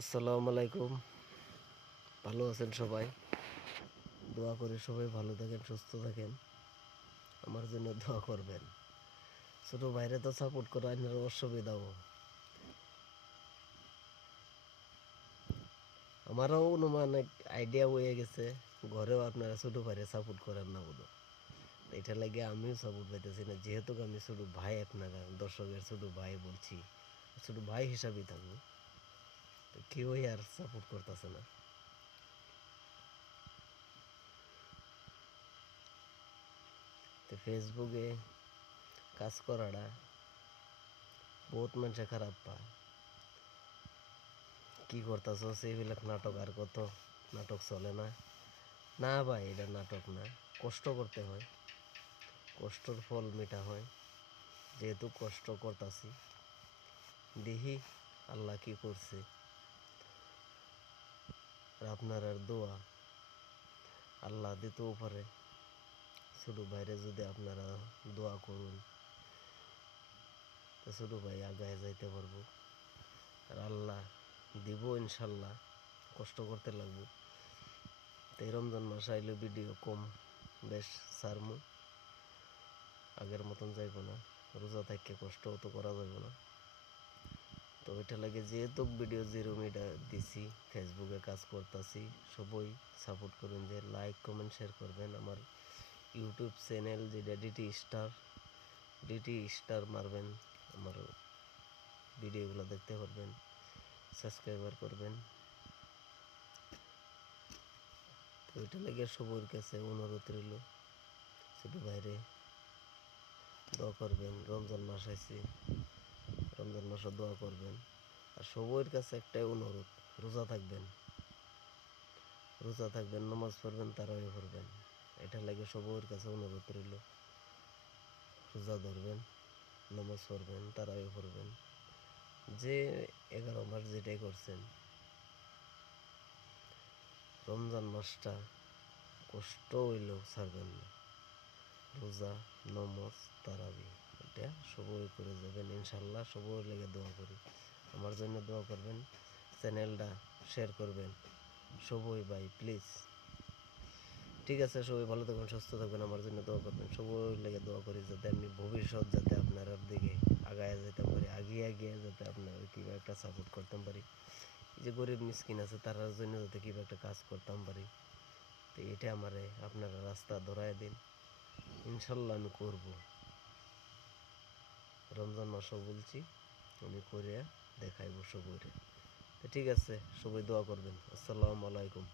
আসসালামু আলাইকুম। ভালো আছেন সবাই? দোয়া করি সবাই ভালো থাকেন, সুস্থ থাকেন। আমার জন্য দোয়া করবেন। ছোট ভাইরে তো সাপোর্ট করা আপনার অসুবিধাও। আমারও অনুমানিক আইডিয়া হয়ে গেছে, ঘরেও আপনারা ছোট ভাইরে সাপোর্ট করেন না বোধ। এটা লাগে আমিও সাপোর্ট পাইতেছি না, যেহেতু আমি ছোট ভাই, আপনারা দর্শকের ছোট ভাই বলছি, ছোট ভাই হিসাবেই থাকবো। তো কেউই আর সাপোর্ট করতেছে না। তো ফেসবুকে কাজ করাটা বহুত মানুষে খারাপ পায়। কি করতেছ সেইবিলাক নাটক, আর কত নাটক চলে না? না ভাই, এটা নাটক না। কষ্ট করতে হয়, কষ্টর ফল মিঠা হয়। যেহেতু কষ্ট করতেছি, দেখি আল্লাহ কি করছে। আর আপনার আর দোয়া আল্লাহ দিতেও পারে। ছোটো ভাইরে যদি আপনারা দোয়া করুন, তো ছোটো ভাই আগায় যাইতে পারবো। আর আল্লাহ দিব ইনশাল্লাহ। কষ্ট করতে লাগবো। তো এই রমজান মাস আইলে ভিডিও কম বেশ সারমু, আগের মতন যাইব না। রোজা থাকতে কষ্টও তো করা যাইব না। তো ওইটা লাগে যেহেতু ভিডিও যেরকম এটা দিছি, ফেসবুকে কাজ করতেছি, সবাই সাপোর্ট করবেন, যে লাইক কমেন্ট শেয়ার করবেন। আমার ইউটিউব চ্যানেল যেটা ডিটি স্টার মারবেন, আমার ভিডিওগুলো দেখতে পারবেন, সাবস্ক্রাইবার করবেন। তো ওইটা লাগে সবার কাছে অনুরোধ রইল, ছোটো বাইরে দোয়া করবেন। রমজান মাস আইছে, রমজান মাসে দোয়া করবেন। আর সবার কাছে একটাই অনুরোধ, রোজা থাকবেন, রোজা থাকবেন, নামাজ পড়বেন, তারাবি পড়বেন। এটা লাগে সবার কাছে অনুরোধ রইল। রোজা ধরবেন, নামাজ পড়বেন, তারাবি পড়বেন। যে 11 মাস যেটাই করছেন, রমজান মাসটা কষ্ট হইলেও ছাড়বেন না। রোজা, নামাজ, তারাবি এটা সবাই করে যাবেন ইনশাল্লাহ। সবার লেগে দোয়া করি, আমার জন্য দোয়া করবেন, চ্যানেলটা শেয়ার করবেন সবাই ভাই, প্লিজ। ঠিক আছে, সবাই ভালো থাকবেন, সুস্থ থাকবেন, আমার জন্য দোয়া করবেন। সবাই লেগে দোয়া করি যাতে আমি ভবিষ্যৎ যাতে আপনার দিকে আগায় যেতে পারি, আগিয়ে যাতে আপনারা কীভাবে একটা সাপোর্ট করতে পারি। এই যে গরিব মিসকিন আছে তার জন্য যাতে কীভাবে একটা কাজ করতাম পারি। তো এটা আমারে আপনারা রাস্তা ধরায় দিন, ইনশাল্লাহ আমি করব। রমজান মাসও বলছি, আমি করে দেখাইব সবাই। তো ঠিক আছে, সবাই দোয়া করবেন। আসসালামু আলাইকুম।